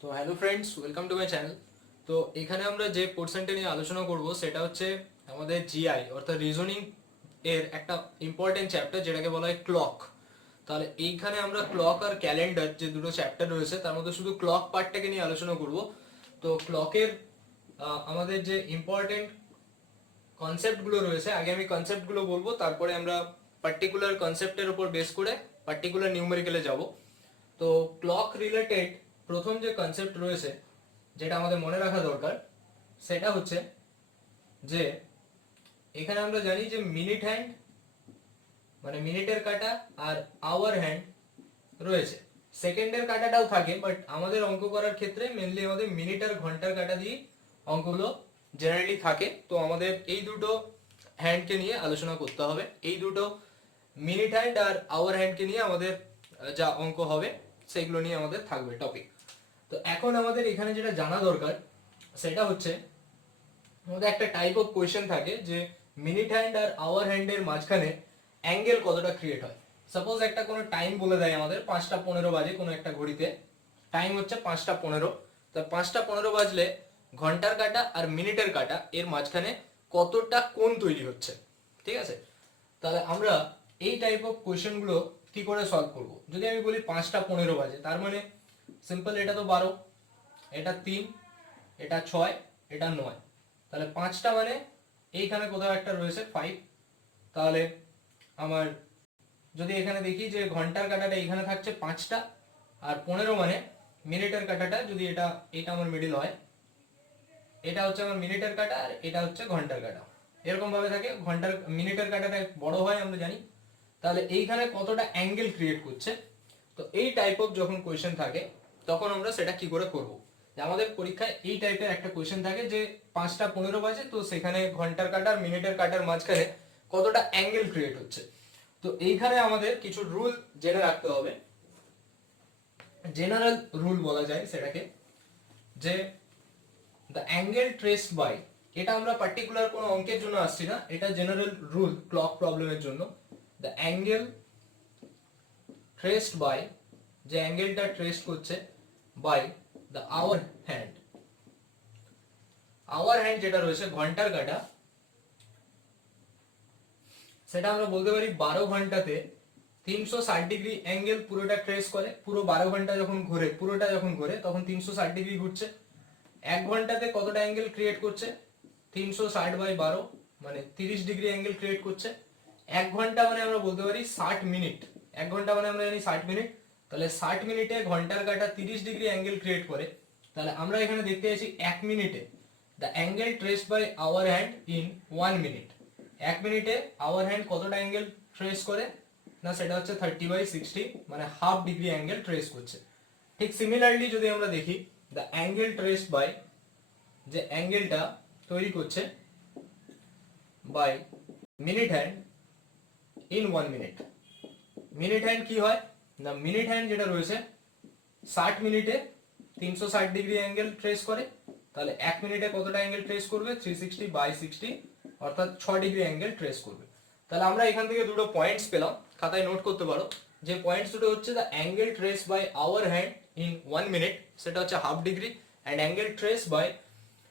তো hello friends, welcome to my channel. তো এখানে আমরা যে পোর্শনটা নিয়ে আলোচনা করব সেটা হচ্ছে আমাদের জিআই অর্থাৎ রিজনিং এর একটা ইম্পর্টেন্ট চ্যাপ্টার যেটাকে বলা হয় ক্লক। তাহলে এইখানে আমরা ক্লক আর ক্যালেন্ডার যে দুটো চ্যাপ্টার রয়েছে তার মধ্যে শুধু ক্লক পার্টটাকে নিয়ে আলোচনা করব। তো ক্লকের আমাদের যে ইম্পর্টেন্ট কনসেপ্টগুলো রয়েছে, আগে আমি কনসেপ্টগুলো বলবো, তারপরে আমরা পার্টিকুলার কনসেপ্টের উপর বেস করে পার্টিকুলার নিউমেরিক্যালে যাব। তো ক্লক রিলেটেড প্রথম যে কনসেপ্ট রয়েছে যেটা আমাদের মনে রাখা দরকার সেটা হচ্ছে যে এখানে আমরা জানি যে মিনিট হ্যান্ড মানে মিনিটের কাঁটা আর আওয়ার হ্যান্ড রয়েছে। সেকেন্ডের কাঁটাটাও থাকে, বাট আমাদের অঙ্ক করার ক্ষেত্রে মেনলি আমাদের মিনিট আর ঘন্টার কাঁটা দিয়ে অঙ্কগুলো জেনারেলি থাকে। তো আমাদের এই দুটো হ্যান্ডকে নিয়ে আলোচনা করতে হবে। এই দুটো মিনিট হ্যান্ড আর আওয়ার হ্যান্ডকে নিয়ে আমাদের যা অঙ্ক হবে সেগুলো নিয়ে আমাদের থাকবে টপিক। তো এখন আমাদের এখানে যেটা জানা দরকার সেটা হচ্ছে আমাদের একটা টাইপ অফ কোয়েশ্চেন থাকে যে মিনিট হ্যান্ড আর আওয়ার হ্যান্ডের মাঝখানে অ্যাঙ্গেল কতটা ক্রিয়েট হয়। সাপোজ একটা কোনো টাইম বলে দেয় আমাদের 5:15 বাজে, কোনো একটা ঘড়িতে টাইম হচ্ছে 5:15। তো 5:15 বাজলে ঘন্টার কাঁটা আর মিনিটের কাঁটা এর মাঝখানে কতটা কোণ তৈরি হচ্ছে। ঠিক আছে, তাহলে আমরা এই টাইপ অফ কোয়েশ্চেনগুলো কি করে সলভ করব। যদি আমি বলি 5:15 বাজে, তার মানে সিম্পল, এটা তো 12, এটা 3, এটা 6, এটা 9, তাহলে 5টা মানে এইখানে কোথাও একটা রয়েছে 5। তাহলে আমার যদি এখানে দেখি যে ঘন্টার কাঁটাটা এইখানে থাকছে 5টা, আর 15 মানে মিনিটের কাঁটাটা, যদি এটা আমার মিডিল হয়, এটা হচ্ছে আমার মিনিটের কাঁটা আর এটা হচ্ছে ঘন্টার কাঁটা, এরকম ভাবে থাকে। ঘন্টার মিনিটের কাঁটাটা বড় হয় আমরা জানি। তাহলে এইখানে কতটা অ্যাঙ্গেল ক্রিয়েট করছে। তো এই টাইপ অফ যখন কোয়েশ্চেন থাকে তখন আমরা সেটা কি করে করব। আমাদের পরীক্ষায় এই টাইপের একটা কোয়েশ্চেন থাকে যে 5:15 বাজে, তো সেখানে ঘন্টার কাঁটার মিনিটের কাঁটার মাঝখানে কতটা অ্যাঙ্গেল ক্রিয়েট হচ্ছে। তো এইখানে আমাদের কিছু রুল জেনে রাখতে হবে। জেনারেল রুল বলা যায় সেটাকে, যে দ্য অ্যাঙ্গেল ট্রেসড বাই, এটা আমরা পার্টিকুলার কোনো অঙ্কের জন্য আসছি না, এটা জেনারেল রুল ক্লক প্রবলেমের জন্য। দ্য অ্যাঙ্গেল ট্রেসড বাই, যে অ্যাঙ্গেলটা ট্রেস করছে by the hour hand. Hour hand যেটা রয়েছে ঘন্টার কাঁটা, সেটা আমরা বলতে পারি 12 ঘন্টাতে 360 ডিগ্রি অ্যাঙ্গেল পুরোটা ট্রেস করে। পুরো 12 ঘন্টা যখন ঘোরে, পুরোটা যখন ঘোরে তখন 360 ডিগ্রি ঘুরছে। 1 ঘন্টাতে কতটা অ্যাঙ্গেল ক্রিয়েট করছে? 360/12 মানে 30 ডিগ্রি অ্যাঙ্গেল ক্রিয়েট করছে। 1 ঘন্টা মানে আমরা বলতে পারি 60 মিনিট। 1 ঘন্টা মানে আমরা জানি 60 মিনিট। তাহলে 60 মিনিটে ঘন্টার কাঁটা 30 ডিগ্রি অ্যাঙ্গেল ক্রিয়েট করে। তাহলে আমরা এখানে দেখতে পাচ্ছি 1 মিনিটে the angle traced by hour hand in 1 minute. 1 মিনিটে আওয়ার হ্যান্ড কতটা অ্যাঙ্গেল ট্রেস করে না, সেটা হচ্ছে 30/60 মানে হাফ ডিগ্রি অ্যাঙ্গেল ট্রেস করছে। ঠিক সিমিলারলি যদি আমরা দেখি দ্য অ্যাঙ্গেল ট্রেসড বাই, যে অ্যাঙ্গেলটা তৈরি করছে by minute hand in 1 minute. Minute hand কি হয় না, মিনিট হ্যান্ড যেটা রয়েছে 60 মিনিটে 360 ডিগ্রি অ্যাঙ্গেল ট্রেস করে। তাহলে 1 মিনিটে কতটা অ্যাঙ্গেল ট্রেস করবে? 360/60 অর্থাৎ 6 ডিগ্রি অ্যাঙ্গেল ট্রেস করবে। তাহলে আমরা এখান থেকে দুটো পয়েন্টস পেলাম, খাতায় নোট করতে পারো। যে পয়েন্টস দুটো হচ্ছে the angle trace by hour hand in 1 minute, সেটা হচ্ছে half degree, and angle trace by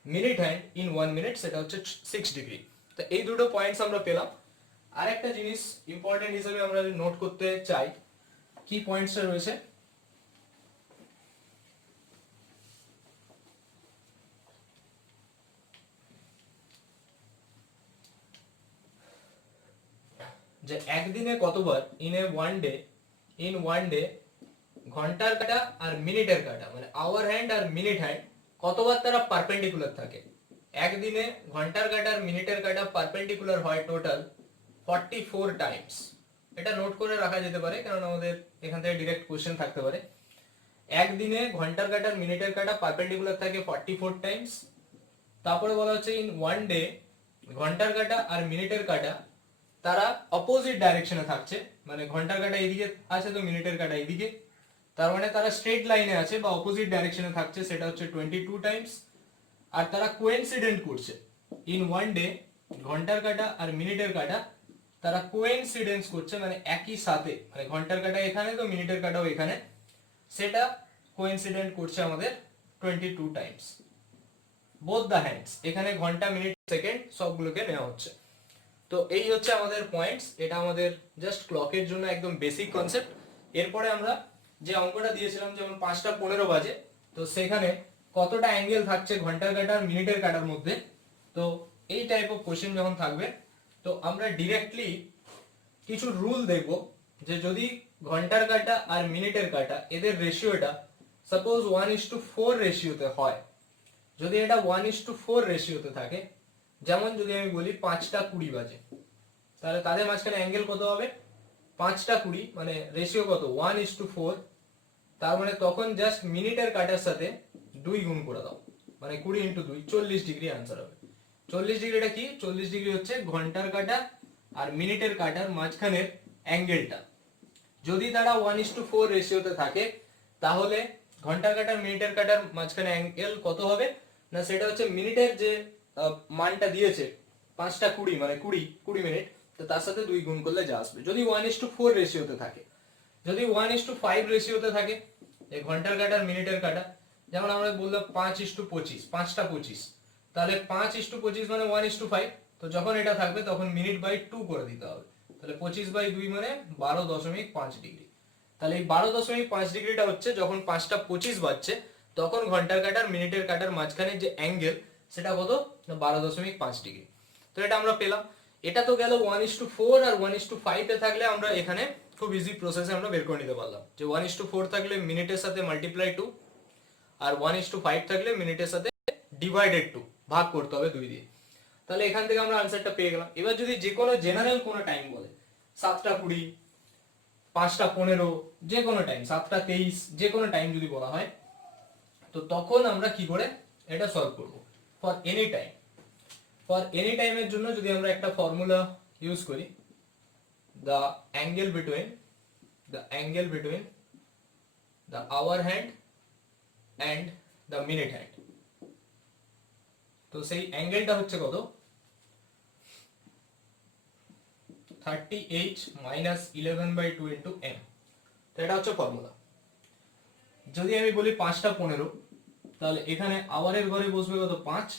minute hand in 1 minute, সেটা হচ্ছে 6 ডিগ্রি। তো এই দুটো পয়েন্টস আমরা পেলাম। আরেকটা জিনিস ইম্পর্টেন্ট হিসেবে আমরা নোট করতে চাই, কি পয়েন্টসটা রয়েছে, যে একদিনে কতবার ইন ওয়ান ডে ঘন্টার কাঁটা আর মিনিটের কাঁটা মানে our hand R minute hand কতবার তারা পারপেন্ডিকুলার থাকে। একদিনে ঘন্টার কাঁটা আর মিনিটের কাঁটা পারপেন্ডিকুলার হয় টোটাল 44 টাইমস। এটা নোট করে রাখা যেতে পারে, কারণ আমাদের এখান থেকে ডিরেক্ট কোশ্চেন থাকতে পারে। একদিনে ঘন্টার কাঁটা আর মিনিটের কাঁটা পারপেন্ডিকুলার থাকে 44 টাইমস। তারপরে বলা হচ্ছে ইন ওয়ান ডে ঘন্টার কাঁটা আর মিনিটের কাঁটা তারা অপোজিট ডাইরেকশনে থাকছে, মানে ঘন্টার কাঁটা এদিকে আছে তো মিনিটের কাঁটা এদিকে, তার মানে তারা স্ট্রেট লাইনে আছে বা অপোজিট ডাইরেকশনে থাকছে, সেটা হচ্ছে 22 টাইমস। আর তারা কোইন্সিডেন্ট করছে ইন ওয়ান ডে, ঘন্টার কাঁটা আর মিনিটের কাঁটা তারা কোইন্সিডেন্স করছে মানে একই সাথে, মানে ঘন্টার কাঁটা এখানে তো মিনিটের কাঁটাও এখানে, সেটা কোইন্সিডেন্ট করছে আমাদের 22 টাইমস বোথ দ্য হ্যান্ডস। এখানে ঘন্টা, মিনিট, সেকেন্ড সবগুলোকে নেওয়া হচ্ছে। তো এই হচ্ছে আমাদের পয়েন্টস, এটা আমাদের জাস্ট ক্লকের জন্য একদম বেসিক কনসেপ্ট। এরপরে আমরা যে অঙ্কটা দিয়েছিলাম, যেমন 5:15 বাজে, তো সেখানে কতটা অ্যাঙ্গেল থাকছে ঘন্টার কাঁটা আর মিনিটের কাঁটার মধ্যে। তো এই টাইপ অফ কোশ্চেন যখন থাকবে, তো আমরা ডিরেক্টলি কিছু রুল দেখব, যে যদি ঘন্টার কাঁটা আর মিনিটের কাঁটা এদের রেশিওটা সাপোজ 1:4 রেশিওতে হয়, যদি এটা 1:4 রেশিওতে থাকে, যেমন যদি আমি বলি 5:20 বাজে, তাহলে তাদের মাঝখানে অ্যাঙ্গেল কত হবে? 5:20 মানে রেশিও কত? 1:4। তার মানে তখন জাস্ট মিনিটের কাটার সাথে 2 গুণ করে দাও, মানে 20 × 2 40 ডিগ্রি আনসার হবে। 40 ডিগ্রিটা কি? 40 ডিগ্রি হচ্ছে ঘন্টার কাঁটা আর মিনিটের কাঁটার মাঝখানের অ্যাঙ্গেলটা। যদি তারা 1:4 রেশিওতে থাকে, তাহলে ঘন্টার কাঁটার মিনিটের কাঁটার মাঝখানে অ্যাঙ্গেল কত হবে না, সেটা হচ্ছে মিনিটের যে মানটা দিয়েছে 5:20 মানে 20 মিনিট, তো তার সাথে 2 গুণ করলে যা আসবে। যদি 1:4 রেশিওতে থাকে, যদি 1:5 রেশিওতে থাকে এই ঘন্টার কাঁটার মিনিটের কাঁটা, যেমন আমরা বললাম 5:25, 5:25, তাহলে 5:25 মানে 1:5। তো যখন এটা থাকবে তখন মিনিট বাই 2 করে দিতে হবে, তাহলে 25/2 মানে 12.5 ডিগ্রি। তাহলে এই 12.5 ডিগ্রিটা হচ্ছে যখন 5:25 বাজছে, তখন ঘন্টার কাঁটার মিনিটের কাঁটার মাঝখানে যে অ্যাঙ্গেল সেটা কত? 12.5 ডিগ্রি। তো এটা আমরা পেলাম। এটা তো গেল 1:4, আর 1:5 এ থাকলে আমরা এখানে খুব ইজি প্রসেসে আমরা বের করে নিতে পারলাম, যে 1:4 থাকলে মিনিটের সাথে মাল্টিপ্লাই 2, আর 1:5 থাকলে মিনিটের সাথে ডিভাইডেড 2, ভাগ করতে হবে 2 দিয়ে। তাহলে এখান থেকে আমরা আনসারটা পেয়ে গেলাম। এবার যদি যে কোনো জেনারেল কোনো টাইম বলে, 7:20, 5:15, যে কোনো টাইম, 7:23, যে কোনো টাইম যদি বলা হয়, তো তখন আমরা কি করে এটা সলভ করব? For any time, for any টাইমের জন্য যদি আমরা একটা ফর্মুলা ইউজ করি, the angle between the hour hand and the minute hand, তো সেই অ্যাঙ্গেলটা হচ্ছে কত? 30h - 11/2 × m। তো এটা হচ্ছে ফর্মুলা। যদি আমি বলি 5:15, তাহলে এখানে আওয়ারের ঘরে বসবে কত? 5,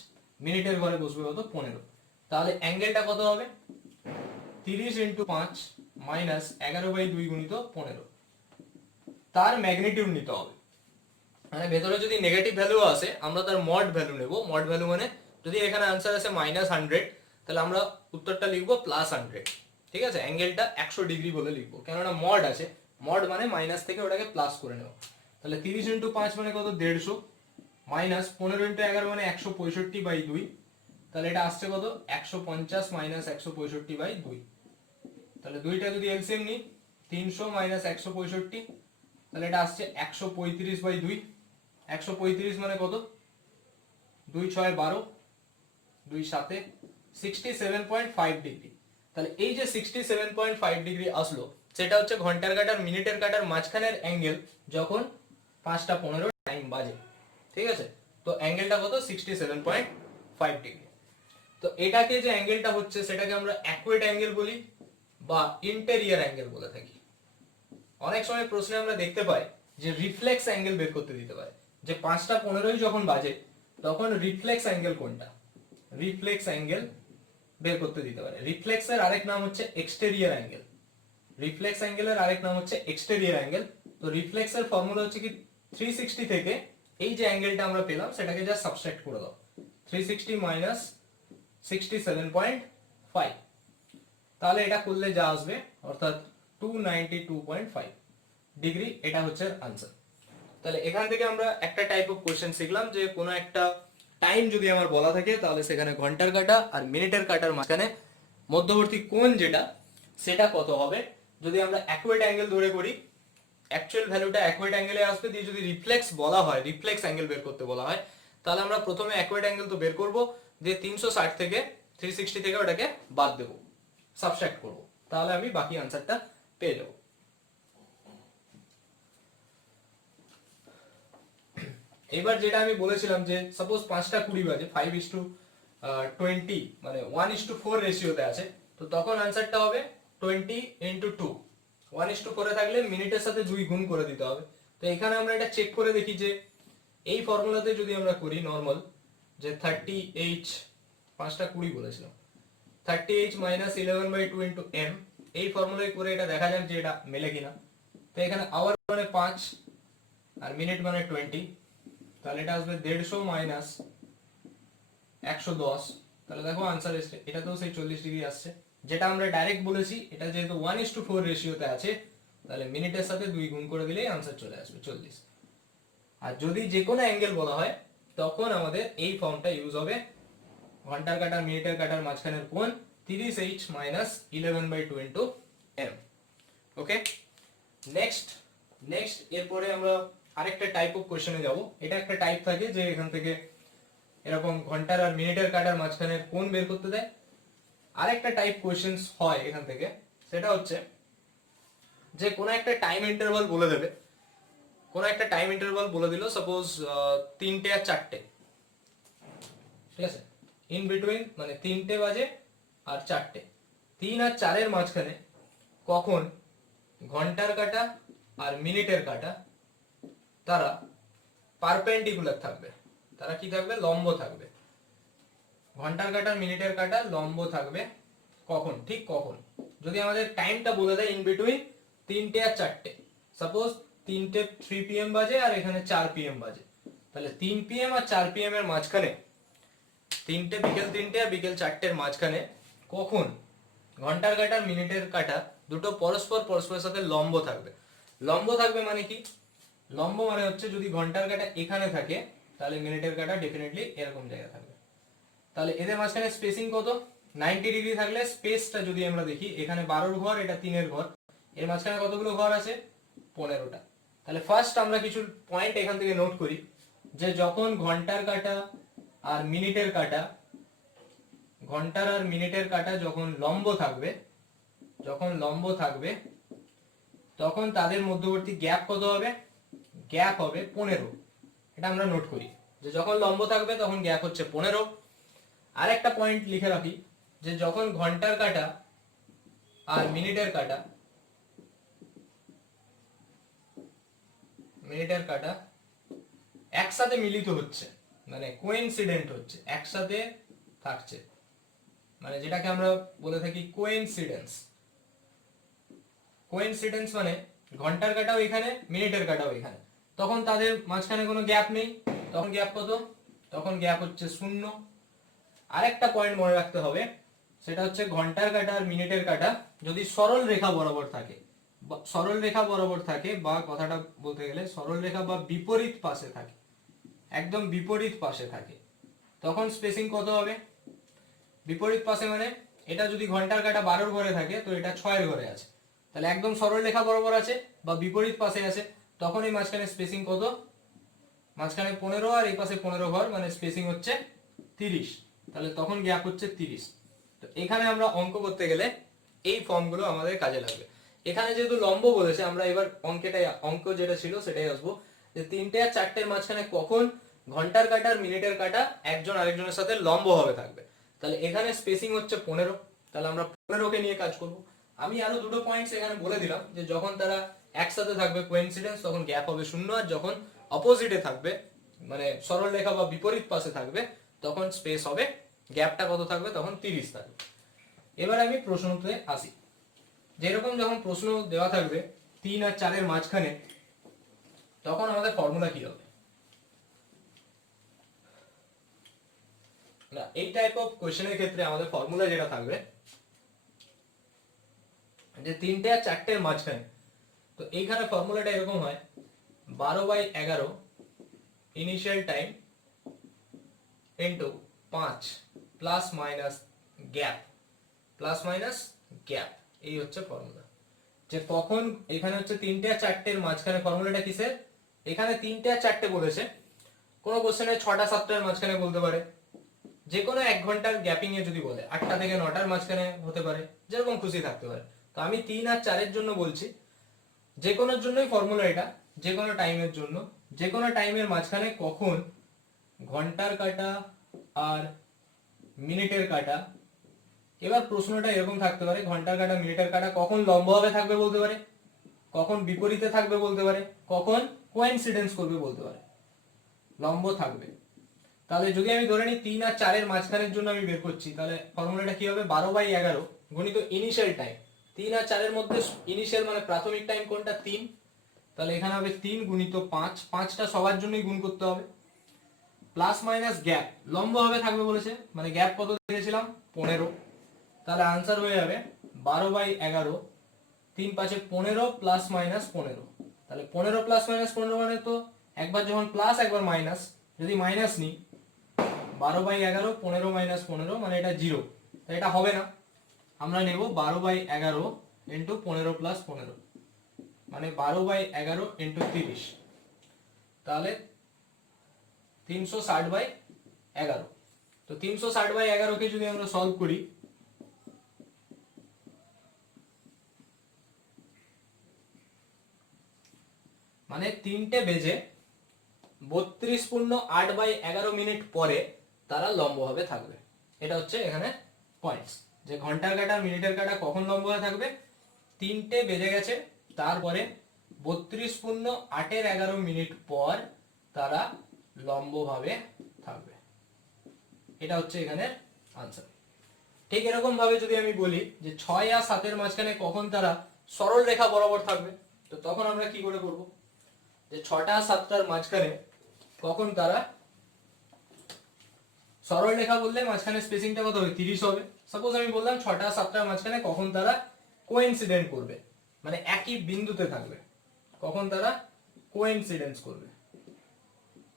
মিনিটের ঘরে বসবে কত? 15। তাহলে অ্যাঙ্গেলটা কত হবে? 30 × 5 - 11/2 × 15। তার ম্যাগনিটিউড নিতে হবে, মানে ভেতরে যদি নেগেটিভ ভ্যালু আসে আমরা তার মড ভ্যালু নেব। মড ভ্যালু মানে যদি এখানে আনসার আসে -100, তাহলে আমরা উত্তরটা লিখবো +100। ঠিক আছে, অ্যাঙ্গেলটা 100 ডিগ্রি বলে লিখবো, কেননা মড আছে। মড মানে মাইনাস থেকে ওটাকে প্লাস করে নেব। তাহলে 30 × 5 মানে কত? 150, মাইনাস 15 × 11 মানে 165/2, তাহলে এটা আসছে কত? 150 - 165/2। তাহলে দুইটা যদি এলসিএম নিই, 300 - 165, তাহলে এটা আসছে 135/2। 135 মানে কত? 2 × 6 = 12, 2 × 7 67.5 ডিগ্রি। তাহলে এই যে 67.5 ডিগ্রি আসলো, সেটা হচ্ছে ঘন্টার কাঁটার মিনিটের কাঁটার মাঝখানের অ্যাঙ্গেল যখন 5:15 টাইম বাজে। ঠিক আছে, তো অ্যাঙ্গেলটা কত? 67.5 ডিগ্রি। তো এটাকে যে অ্যাঙ্গেলটা হচ্ছে সেটাকে আমরা অ্যাকুয়েট অ্যাঙ্গেল বলি বা ইন্টেরিয়র অ্যাঙ্গেল বলে থাকি। অনেক সময় প্রশ্নে আমরা দেখতে পাই যে রিফ্লেক্স অ্যাঙ্গেল বের করতে দিতে পারে, যে 5:15 যখন বাজে তখন রিফ্লেক্স অ্যাঙ্গেল কোনটা, রিফ্লেক্স অ্যাঙ্গেল বের করতে দিতে পারে। রিফ্লেক্সের আরেক নাম হচ্ছে এক্সটেরিয়র অ্যাঙ্গেল। রিফ্লেক্স অ্যাঙ্গেলের আরেক নাম হচ্ছে এক্সটেরিয়র অ্যাঙ্গেল। তো রিফ্লেক্সের ফর্মুলা হচ্ছে কি 360 থেকে এই যে অ্যাঙ্গেলটা আমরা পেলাম সেটাকে জাস্ট সাবট্রাক্ট করে দাও, 360 - 67.5, তাহলে এটা করলে যা আসবে অর্থাৎ 292.5 ডিগ্রি, এটা হচ্ছে আনসার। তাহলে এখান থেকে আমরা একটা টাইপ অফ কোশ্চেন শিখলাম, যে কোনো একটা টাইম যদি আমার বলা থাকে তাহলে সেখানে ঘন্টার কাঁটা আর মিনিটের কাঁটার মাঝখানে মধ্যবর্তী কোণ যেটা, সেটা কত হবে। যদি আমরা অ্যাকুয়েট অ্যাঙ্গেল ধরে করি, অ্যাকচুয়াল ভ্যালুটা অ্যাকুয়েট অ্যাঙ্গেলে আসবে, দিয়ে যদি রিফ্লেক্স বলা হয়, রিফ্লেক্স অ্যাঙ্গেল বের করতে বলা হয়, তাহলে আমরা প্রথমে অ্যাকুয়েট অ্যাঙ্গেল তো বের করব, দিয়ে 360 থেকে 360 থেকে ওটাকে বাদ দেবো, সাবট্রাক্ট করব, তাহলে আমি বাকি আনসারটা পেয়ে যাবো। এবার যেটা আমি বলেছিলাম যে সাপোজ 5:20 বাজে, 5:20 মানে 1:4 রেশিওতে আছে, তো তখন আনসারটা হবে 20 × 2। 1:4 থাকলে মিনিটের সাথে 2 গুণ করে দিতে হবে। তো এখানে আমরা এটা চেক করে দেখি যে এই ফর্মুলাতে যদি আমরা করি নর্মাল, যে 30h 5টা 20 বলেছিলাম, 30h মাইনাস 11/2 ইন্টু m, এই ফর্মুলায় করে এটা দেখা যাক যে এটা মেলে কিনা। তো এখানে আওয়ার মানে 5 আর মিনিট মানে 20, তাহলে এটা আসবে 150 মাইনাস 110। তাহলে দেখো আনসার এসছে, এটা তো সেই 40 ডিগ্রি আসছে, যেটা আমরা ডাইরেক্ট বলেছি। এটা যেহেতু 1:4 রেশিওতে আছে, তাহলে মিনিটের সাথে 2 গুণ করে দিলেই আনসার চলে আসবে 40। আর যদি যে কোনো অ্যাঙ্গেল বলা হয় তখন আমাদের এই ফর্মটা ইউজ হবে, ঘন্টার কাঁটা মিনিটের কাঁটার মাঝখানের কোণ 30h মাইনাস 11/2 ইন্টু m। ওকে, নেক্সট এরপরে আমরা আরেকটা টাইপ অফ কোশ্চেনে যাব। এটা একটা টাইপ থাকে যে এখান থেকে এরকম ঘন্টার আর মিনিটের কাঁটার মাঝখানে কোণ বের করতে দেয়। আরেকটা টাইপ কোশ্চেন্স হয় এখান থেকে, সেটা হচ্ছে যে কোনো একটা টাইম ইন্টারভাল বলে দেবে, কোনো একটা টাইম ইন্টারভাল বলে দিল, সাপোজ 3টে আর 4টে, ঠিক আছে, ইন বিটুইন মানে 3টে বাজে আর 4টে, 3 আর 4-এর মাঝখানে কখন ঘন্টার কাঁটা আর মিনিটের কাঁটা তারা পারপেন্ডিকুলার থাকবে, তারা কি থাকবে, লম্ব থাকবে। ঘন্টার কাঁটা মিনিটের কাঁটা লম্ব থাকবে কখন, ঠিক কখন, যদি আমাদের টাইমটা বলে দেয় ইন বিটুইন 3টে আর 4টে, সাপোজ 3টে 3 PM বাজে আর এখানে 4 PM বাজে, তাহলে 3 PM আর 4 PM এর মাঝখানে, বিকেল 3টে আর বিকেল 4টের মাঝখানে কখন ঘন্টার কাঁটা মিনিটের কাঁটা দুটো পরস্পরের সাথে লম্ব থাকবে। লম্ব থাকবে মানে কি, লম্ব মানে হচ্ছে যদি ঘন্টার কাঁটা এখানে থাকে তাহলে মিনিটের কাঁটা ডেফিনেটলি এরকম জায়গায় থাকবে। তাহলে এদের মাঝখানে স্পেসিং কত, 90 ডিগ্রি থাকলে স্পেসটা যদি আমরা দেখি, এখানে 12 ঘর, এটা 3-এর ঘর, এর মাঝখানে কতগুলো ঘর আছে, 15টা। তাহলে ফার্স্ট আমরা কিছু পয়েন্ট এখান থেকে নোট করি, যে যখন ঘন্টার কাঁটা আর মিনিটের কাঁটা, ঘন্টার আর মিনিটের কাঁটা যখন লম্ব থাকবে, তখন তাদের মধ্যবর্তী গ্যাপ কত হবে, গ্যাপ হবে 15। এটা আমরা নোট করি যে যখন লম্ব থাকবে তখন গ্যাপ হচ্ছে 15। আর একটা পয়েন্ট লিখে রাখি, যে যখন ঘন্টার কাঁটা আর মিনিটের কাঁটা একসাথে মিলিত হচ্ছে, মানে কোইনসিডেন্ট হচ্ছে, একসাথে থাকছে, মানে যেটাকে আমরা বলে থাকি কোইনসিডেন্স। মানে ঘন্টার কাঁটাও এখানে, মিনিটের কাঁটাও এখানে, তখন তাদের মাঝখানে কোনো গ্যাপ নেই, তখন গ্যাপ কত, তখন গ্যাপ হচ্ছে 0। আরেকটা পয়েন্ট মনে রাখতে হবে, সেটা হচ্ছে ঘন্টার কাঁটা আর মিনিটের কাঁটা যদি সরল রেখা বরাবর থাকে, বা কথাটা বলতে গেলে সরল রেখা বা বিপরীত পাশে থাকে, একদম বিপরীত পাশে থাকে, তখন স্পেসিং কত হবে, বিপরীত পাশে মানে এটা যদি ঘন্টার কাঁটা 12 ঘরে থাকে তো এটা 6-এর ঘরে আছে, তাহলে একদম সরল রেখা বরাবর আছে বা বিপরীত পাশে আছে, তখন এই মাঝখানে স্পেসিং কত, মাঝখানে 15 আর এই পাশে 15 ঘর, মানে স্পেসিং হচ্ছে 30, তাহলে তখন গ্যাপ হচ্ছে 30। তো এখানে আমরা অঙ্ক করতে গেলে এই ফর্মগুলো আমাদের কাজে লাগবে। এখানে যেহেতু লম্ব বলেছে, আমরা এবার অঙ্ক যেটা ছিল সেটাই আসবো, যে 3টে আর 4টের মাঝখানে কখন ঘন্টার কাঁটা আর মিনিটের কাঁটা একজন আরেকজনের সাথে লম্ব ভাবে থাকবে। তাহলে এখানে স্পেসিং হচ্ছে 15, তাহলে আমরা 15কে নিয়ে কাজ করব। আমি আরো দুটো পয়েন্টস এখানে বলে দিলাম, যে যখন তারা একসাথে থাকবে কোইনসিডেন্স তখন গ্যাপ হবে 0, আর যখন অপোজিটে থাকবে মানে সরল রেখা বা বিপরীত পাশে থাকবে তখন স্পেস হবে, গ্যাপটা কত থাকবে, তখন 30 থাকবে। এবার আমি প্রশ্নতে আসি, যেরকম যখন প্রশ্ন দেওয়া থাকবে 3 আর 4-এর মাঝখানে, তখন আমাদের ফর্মুলা কি হবে না, এই টাইপ অফ কোশ্চেনের ক্ষেত্রে আমাদের ফর্মুলা যেটা থাকবে, যে 3টে আর 4টের মাঝখানে, তো এইখানে ফর্মুলাটা এরকম হয় 12/11 initial time into 5 plus minus gap, এই হচ্ছে ফর্মুলা। যে কখন এখানে হচ্ছে 3টে আর 4টের মাঝখানে, ফর্মুলাটা কিসের, এখানে 3টে আর 4টে বলেছে, কোন কোশ্চেনে 6টা 7টার মাঝখানে বলতে পারে, যে কোনো 1 ঘন্টার গ্যাপিং এ যদি বলে 8টা থেকে 9টার মাঝখানে হতে পারে, যেরকম খুশি থাকতে পারে। তো আমি 3 আর 4-এর জন্য বলছি, যে কোনোর জন্যই ফর্মুলা এটা, যে কোনো টাইমের জন্য, যে কোনো টাইমের মাঝখানে কখন ঘন্টার কাঁটা আর মিনিটের কাঁটা, এবার প্রশ্নটা এরকম থাকতে পারে, ঘন্টার কাঁটা মিনিটের কাঁটা কখন লম্বভাবে থাকবে বলতে পারে, কখন বিপরীতে থাকবে বলতে পারে, কখন কোইনসিডেন্স করবে বলতে পারে। লম্ব থাকবে। তাহলে যদি আমি ধরে নিই 3 আর 4 এর মাঝখানের জন্য আমি বের করছি, তাহলে ফর্মুলাটা কি হবে 12/11 গুণিত ইনিশিয়াল টাইম। 3 আর 4 এর মধ্যে ইনিশিয়াল মানে প্রাথমিক টাইম কোনটা 3, তাহলে এখানে হবে 3 গুণিত 5, 5টা সবার জন্যই গুণ করতে হবে, প্লাস মাইনাস গ্যাপ, লম্ব হবে থাকবে বলেছে, মানে গ্যাপ কত দেখেছিলাম 15, তাহলে আনসার হয়ে যাবে 12/11, 3 5 15 প্লাস মাইনাস 15, তাহলে 15 প্লাস মাইনাস 15 মানে তো একবার যখন প্লাস একবার মাইনাস, যদি মাইনাস নিই 12/11 15 মাইনাস 15 মানে এটা 0, তাই এটা হবে না। আমরা নেব 12/11 ইন্টু 15 প্লাস 15 মানে 12/11 ইন্টু 30, তাহলে 360/11। তো 360/11 কে যদি আমরা সলভ করি, মানে 3টে বেজে 32.8/11 মিনিট পরে তারা লম্বভাবে থাকবে। এটা হচ্ছে এখানে পয়েন্টস, যে ঘন্টার কাঁটা মিনিটের কাঁটা কখন লম্বভাবে থাকবে, 3টে বেজে গেছে তারপরে 32.8 মিনিট পর তারা লম্বভাবে থাকবে। এটা হচ্ছে এখানে আনসার। ঠিক এরকম ভাবে যদি আমি বলি যে 6 আর 7 এর মাঝখানে কখন তারা সরল রেখা বরাবর থাকবে, তো তখন আমরা কি করে করব, যে 6টা আর 7টার মাঝখানে কখন তারা সরল রেখা বললে মাঝখানে স্পেসিংটা কত হবে 30 হবে। সাপোজ আমি বললাম 6টা আর 7টার মাঝখানে কখন তারা কোইন্সিডেন্ট করবে, মানে একই বিন্দুতে থাকবে, কখন তারা কোইন্সিডেন্স করবে।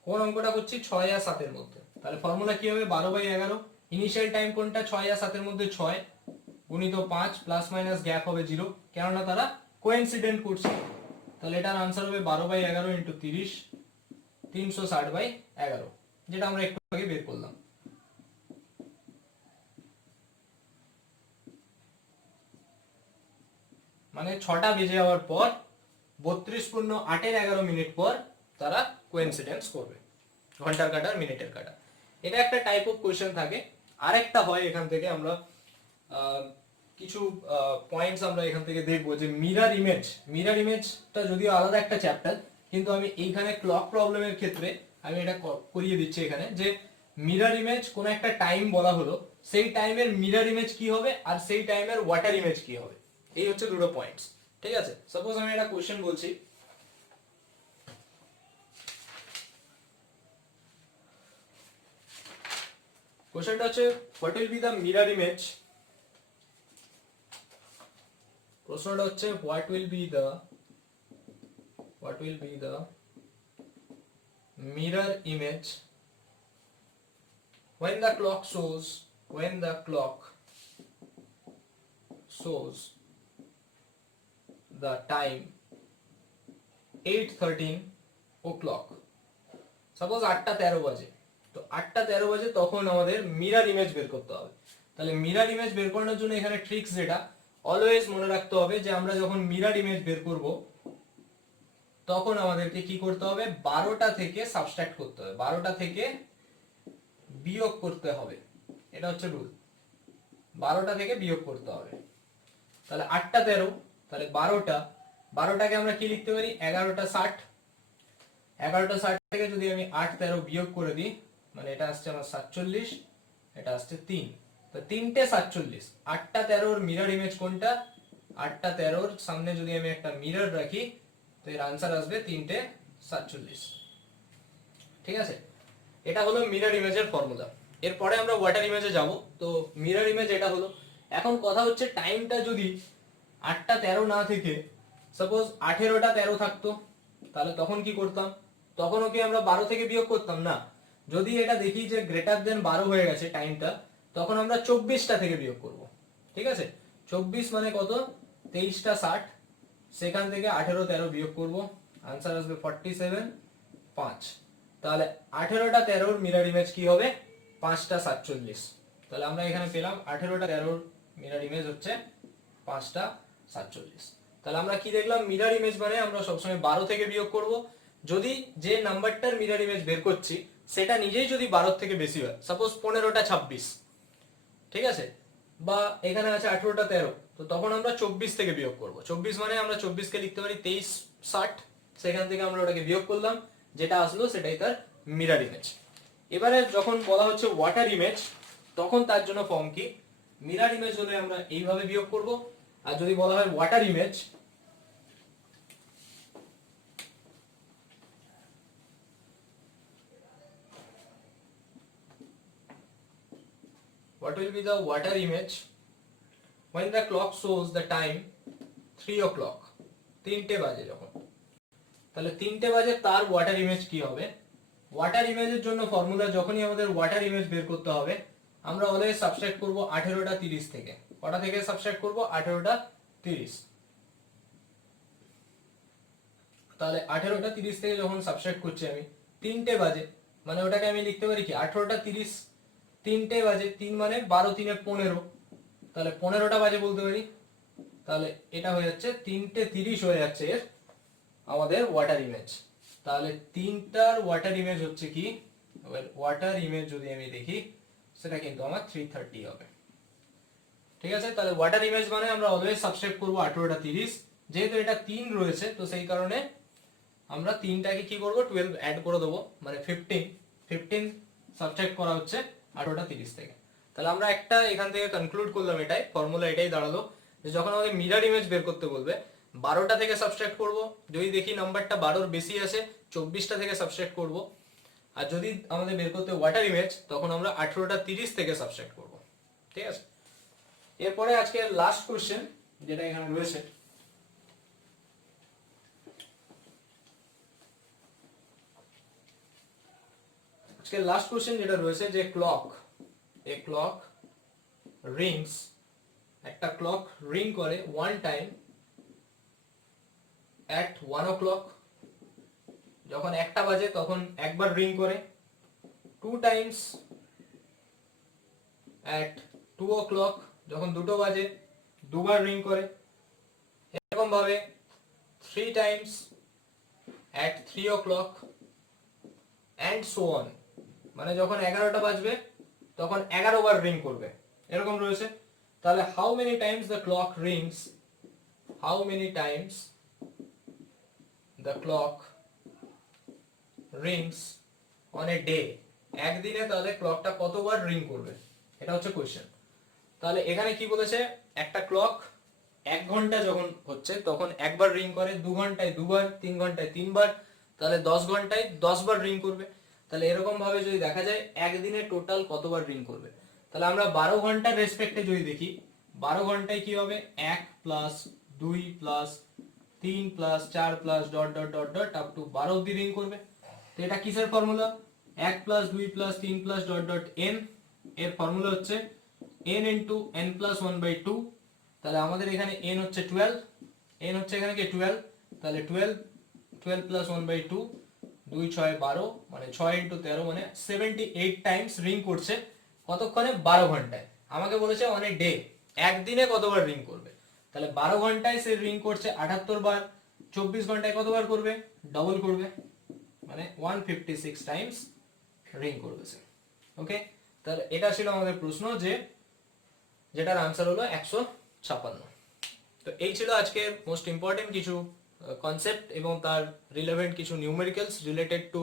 কোন অঙ্কটা করছি 6 আর 7 এর মধ্যে, তাহলে ফর্মুলা কি হবে 12/11, ইনিশিয়াল টাইম কোনটা 6 আর 7 এর মধ্যে 6 গুণিত 5 প্লাস মাইনাস গ্যাপ হবে 0, কেননা তারা কোইন্সিডেন্ট করছে, তাহলে এটার আনসার হবে 12/11 ইন্টু 30, 360/11, যেটা আমরা একটু আগে বের করলাম। মানে 6টা বেজে যাওয়ার পর 32.8 মিনিট পর তারা কোইন্সিডেন্স করবে, ঘন্টার কাঁটা মিনিটের কাঁটা। এটা একটা টাইপ অফ কোশ্চেন থাকে। আরেকটা হয় এখান থেকে আমরা কিছু পয়েন্টস আমরা এখান থেকে দেখবো, যে মিরর ইমেজটা যদিও আলাদা একটা চ্যাপ্টার, কিন্তু আমি এইখানে ক্লক প্রবলেমের ক্ষেত্রে আমি এটা করিয়ে দিচ্ছি এখানে, যে মিরর ইমেজ কোন একটা টাইম বলা হলো, সেই টাইমের মিরর ইমেজ কি হবে আর সেই টাইমের ওয়াটার ইমেজ কি হবে, এই হচ্ছে দুটো পয়েন্টস। ঠিক আছে, সাপোজ আমি একটা কোশ্চেন বলছি, কোশ্চেনটা হচ্ছে what will be the mirror image, প্রশ্নটা হচ্ছে what will be the mirror image when the clock shows the time 8:13 o'clock, suppose 8:13 বাজে, তো 8:13 বাজে তখন আমাদের মিরর ইমেজ বের করতে হবে। তাহলে মিরর ইমেজ বের করানোর জন্য এখানে ট্রিক্স যেটা অলওয়েজ মনে রাখতে হবে, যে আমরা যখন মিরর ইমেজ বের করব তখন আমাদেরকে কি করতে হবে 12টা থেকে সাবট্রাক্ট করতে হবে, 12টা থেকে বিয়োগ করতে হবে, এটা হচ্ছে রুল, 12টা থেকে বিয়োগ করতে হবে। তাহলে 8:13, তাহলে 12টাকে আমরা কি লিখতে পারি 11:60, 11:60 থেকে যদি আমি 8:13 বিয়োগ করে দিই, মানে এটা আসছে আমার 47, এটা আসছে 3, তো 3টে 47, 8:13 মিরর ইমেজ কোনটা, 8:13 সামনে যদি আমি একটা মিরর রাখি তো এর আনসার আসবে 3টে 47। ঠিক আছে, এটা হলো মিরর ইমেজের ফর্মুলা। এরপরে আমরা ওয়াটার ইমেজে যাব। তো মিরর ইমেজ এটা হলো। এখন কথা হচ্ছে টাইমটা যদি 8:13 না থেকে সাপোজ 18:13 থাকতো, তাহলে তখন কি করতাম, তখনও কি আমরা 12 থেকে বিয়োগ করতাম না, যদি এটা দেখি যে গ্রেটার দেন 12 হয়ে গেছে টাইমটা, তখন আমরা 24টা থেকে বিয়োগ করব। ঠিক আছে, 24 মানে কত 23টা 60, সেখান থেকে 18:13 বিয়োগ করব, আনসার আসবে 47, 5। তাহলে 18:13 মিরর ইমেজ কি হবে 5টা 47, তাহলে আমরা এখানে পেলাম 18:13 মিরর ইমেজ হচ্ছে 5টা 47। তাহলে আমরা কি দেখলাম, মিরর ইমেজ মানে আমরা সবসময় 12 থেকে বিয়োগ করব, যদি যে নাম্বারটার মিরর ইমেজ বের করছি সেটা নিজেই যদি 12 থেকে বেশি হয়, সাপোজ 15টা 26, ঠিক আছে, বা এখানে আছে 18:13, তো তখন আমরা 24 থেকে বিয়োগ করব। 24 মানে আমরা 24 কে লিখতে পারি 23, 60, সেখান থেকে আমরা ওটাকে বিয়োগ করলাম, যেটা আসলো সেটাই তার মিরর ইমেজ। এবারে যখন বলা হচ্ছে ওয়াটার ইমেজ, তখন তার জন্য ফর্ম কি? মিরর ইমেজ হলে আমরা এইভাবে বিয়োগ করব, আর যদি বলা হয় water image, what will be the water image when the clock shows the time 3 o'clock, 3টে বাজে যখন, তাহলে 3টে বাজে তার ওয়াটার ইমেজ কি হবে? ওয়াটার ইমেজের জন্য ফর্মুলা, যখনই আমাদের ওয়াটার ইমেজ বের করতে হবে আমরা অলওয়েজ সাবট্রাক্ট করব 18টা 30 থেকে। কটা থেকে সাবট্রাক্ট করব? 18টা 30। তাহলে 18টা 30 থেকে যখন সাবট্রাক্ট করছি আমি, 3টে বাজে, মানে ওটাকে আমি লিখতে পারি কি 18টা 30, 3টে বাজে, 3 মানে 12 3 15, তাহলে 15টা বাজে বলতে পারি। তাহলে এটা হয়ে যাচ্ছে 3টে 30 হয়ে যাচ্ছে এর আমাদের ওয়াটার ইমেজ। তাহলে 3টার ওয়াটার ইমেজ হচ্ছে কি? ওয়াটার ইমেজ যদি আমি দেখি সেটা কিন্তু আমার 3:30 হবে। ঠিক আছে, তাহলে ওয়াটার ইমেজ মানে আমরা অলওয়েজ সাবট্রাক্ট করব 18টা 30, যেহেতু এটা 3 রয়েছে তো সেই কারণে আমরা 3টাকে কি করব? 12 অ্যাড করে দেবো, মানে 15 সাবট্রাক্ট করা হচ্ছে 18টা 30 থেকে। তাহলে আমরা একটা এখান থেকে কনক্লুড করলাম, এটাই ফর্মুলা, এটাই দাঁড়ালো যে যখন আমাদের মিরর ইমেজ বের করতে বলবে 12টা থেকে সাবট্রাক্ট করব, যদি দেখি নাম্বারটা 12-র বেশি আছে 24টা থেকে সাবট্রাক্ট করব, আর যদি আমাদের বের করতে ওয়াটার ইমেজ তখন আমরা 18টা 30 থেকে সাবট্রাক্ট করব। ঠিক আছে, এরপরে আজকে লাস্ট কোশ্চেন যেটা এখানে রয়েছে, আজকে লাস্ট কোশ্চেন যেটা রয়েছে যে ক্লক, এ ক্লক রিংস, একটা ক্লক রিং করে ওয়ান টাইম at 1 o'clock, যখন 1টা বাজে তখন একবার রিং করে, 2 times at 2 o'clock, যখন 2টো বাজে দুবার রিং করে, এরকম ভাবে 3 times at 3 o'clock and so on, মানে যখন 11টা বাজবে তখন 11 বার রিং করবে, এরকম রয়েছে। তাহলে how many times the clock rings, how many times the clock rings on a day, একদিনে তাহলে ক্লকটা কতবার রিং করবে, এটা হচ্ছে কোশ্চেন। তাহলে এখানে কি বলেছে? একটা ক্লক 1 ঘন্টা যখন হচ্ছে তখন একবার রিং করে, 2 ঘন্টায় দুবার, 3 ঘন্টায় 3বার, তাহলে 10 ঘন্টায় 10 বার রিং করবে। তাহলে এরকম ভাবে যদি দেখা যায় একদিনে টোটাল কতবার রিং করবে, তাহলে আমরা 12 ঘন্টার রেসপেক্টে যদি দেখি, 12 ঘন্টায় কি হবে? 1 plus 2 plus 3 plus 4 plus dot dot dot dot up to 12 অবধি রিং করবে। তো এটা কিসের formula? 1 plus 2 plus 3 plus dot dot n, এর ফর্মুলা হচ্ছে n ইনটু n প্লাস 1/2। তাহলে আমাদের এখানে n হচ্ছে 12, n হচ্ছে এখানে কি 12, তাহলে 12 প্লাস 1/2, 2 6 12, মানে 6 ইনটু 13 মানে 78 টাইমস রিং করছে, কতক্ষণে? 12 ঘন্টায়। আমাকে বলেছে অন এ ডে, একদিনে কতবার রিং করবে, তাহলে 12 ঘন্টায় সে রিং করছে 78 বার, 24 ঘন্টায় কতবার করবে? ডবল করবে, মানে 156 টাইমস রিং করবে সে। ওকে, তাহলে এটা ছিল আমাদের প্রশ্ন, যেটার আনসার হলো 156। তো এই ছিল আজকের মোস্ট ইম্পর্টেন্ট কিছু কনসেপ্ট এবং তার রিলেভেন্ট কিছু numericals related to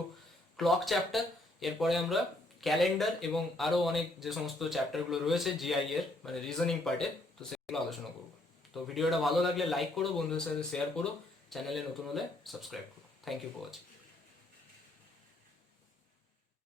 clock chapter. এরপরে আমরা ক্যালেন্ডার এবং আরো অনেক যে সমস্ত চ্যাপ্টারগুলো রয়েছে জিআই এর, মানে রিজনিং পার্টে, তো সেগুলো আলোচনা করব। তো ভিডিওটা ভালো লাগলে লাইক করো, বন্ধুদের সাথে শেয়ার করো, চ্যানেলে নতুন হলে সাবস্ক্রাইব করো। Thank you for watching.